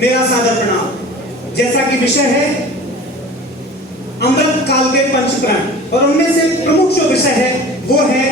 मेरा सादर प्रणाम। जैसा कि विषय है अमृत काल के पंचप्राण, और उनमें से प्रमुख जो विषय है वो है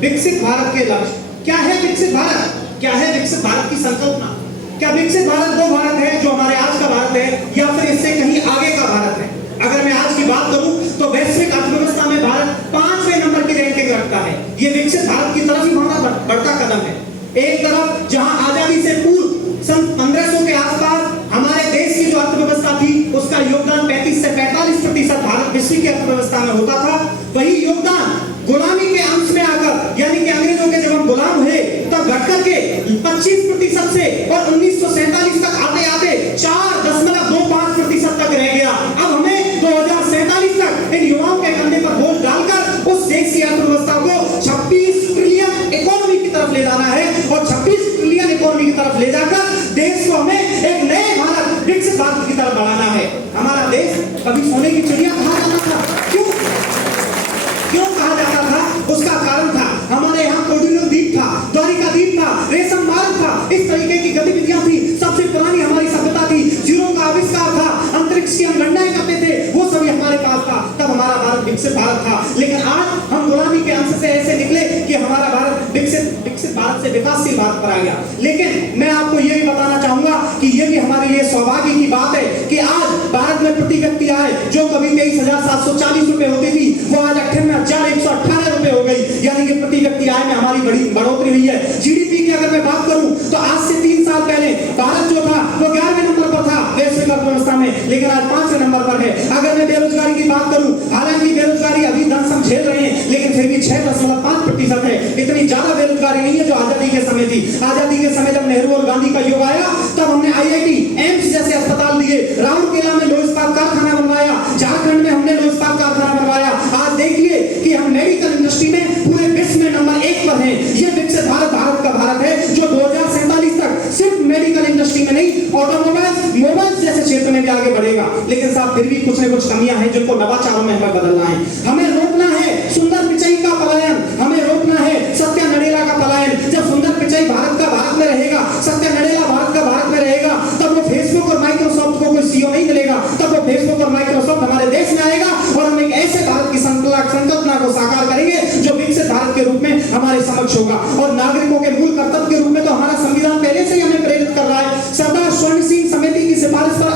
विकसित भारत के लक्ष्य। क्या है विकसित भारत? क्या है विकसित भारत की संकल्पना? क्या विकसित भारत वो भारत है जो हमारे आज का भारत है, या फिर इससे कहीं आगे का भारत है? अगर मैं आज की बात करूं तो वैश्विक अर्थव्यवस्था में भारत 5वें नंबर की रैंकिंग रखता है। ये विकसित भारत की तरफ ही हमारा बढ़ता कदम है। एक तरफ जहां आजादी से पूर्व सन 1500 के आसपास हमारे देश की जो अर्थव्यवस्था थी उसका योगदान 35 से 45% भारत विश्व की अर्थव्यवस्था में होता था, वही योगदान गुलामी के अंश में आकर, यानी कि अंग्रेजों के जब हम गुलाम हुए तब घटकर के 25% से और 1947 तक आते आते 4.25% तक रह गया। अब हमें 2047 तक इन युवाओं के कंधे पर बोझ डालकर उस देश की अर्थव्यवस्था को 26 ट्रिलियन इकोनॉमी की तरफ ले जाना है, और 26 ट्रिलियन इकोनॉमी की तरफ ले जाकर देश को हमें एक नए भारत, विकसित भारत की तरफ बढ़ाना है। हमारा देश कभी सोने की चिड़िया कहा जाता था। क्यों कहा जाता था? उसका कारण था हमारे यहाँ कोडिंगल द्वीप था, द्वारिका द्वीप था, रेशम मार्ग था, इस तरीके की गतिविधियां थी। सबसे पुरानी हमारी सभ्यता थी, जीरो का आविष्कार था, अंतरिक्ष की हम गणनाएं करते थे, वो सभी हमारे पास था। तब हमारा भारत विकसित भारत था। लेकिन आज हम गुलामी के अंश से ऐसे निकले कि हमारा भारत विकसित भारत से विकासशील भारत पर आ गया। लेकिन मैं आपको ये भी बताना चाहूंगा कि ये भी हमारे लिए सौभाग्य की बात है कि आज भारत में प्रति व्यक्ति आय जो कभी 23,740 रुपए होती थी वो आज 58,118 रुपए हो गई, यानी कि प्रति व्यक्ति आय में हमारी बड़ी बढ़ोतरी हुई है। जीडीपी की अगर मैं बात करूं तो आज से 3 साल पहले भारत जो था वो 11वें नंबर पर था वैश्विक अर्थव्यवस्था में, लेकिन आज 5वें नंबर पर है। अगर मैं बेरोजगारी की बात करूं, हालांकि बेरोजगारी अभी दंश हम झेल रहे हैं, लेकिन फिर भी 6.5% है। इतनी ज्यादा बेरोजगारी नहीं है जो आजादी के समय थी। आजादी के समय जब नेहरू और गांधी का युग आया तब हमने आईआईटी, एम्स जैसे अस्पताल दिए, राउरकेला में लोह इस्पात कारखाना बनवाया, झारखंड में हमने लोह इस्पात कारखाना बनवाया। आज देखिए कि हम मेडिकल इंडस्ट्री में पूरे विश्व में नंबर 1 पर हैं। ये विकसित भारत भारत का भारत है जो 2047 तक सिर्फ मेडिकल इंडस्ट्री में नहीं, ऑटोमोबाइल, मोबाइल जैसे क्षेत्र में भी आगे बढ़ेगा। लेकिन साहब फिर भी कुछ न कुछ कमियां हैं जिनको नवाचारों में हमें बदलना है। हमें रोकना है सुंदर पिचाई का पलायन, हमें रोकना है सत्या नडेला का पलायन। जब सुंदर पिचाई भारत का भारत में रहेगा, सत्या नडेला भारत का भारत में रहेगा, तब वो फेसबुक और माइक्रोसॉफ्ट को कोई सीईओ नहीं मिलेगा। तब वो फेसबुक और माइक्रोसॉफ्ट हमारे देश में आएगा और हम एक ऐसे भारत की संकल्पना को साकार करेंगे जो विकसित भारत के रूप में हमारे समक्ष होगा। और नागरिकों के मूल कर्तव्य के रूप में तो हमारा संविधान पहले से ही हमें प्रेरित कर रहा है। सरदार स्वर्ण सिंह समिति की सिफारिश पर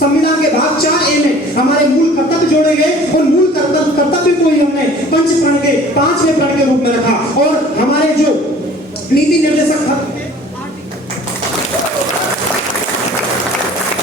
संविधान के भाग 4A में हमारे मूल कर्तव्य जोड़े गए। और मूल कर्तव्य को ही हमने पंच प्रण के 5वें प्रण के रूप में रखा। और हमारे जो नीति निर्देशक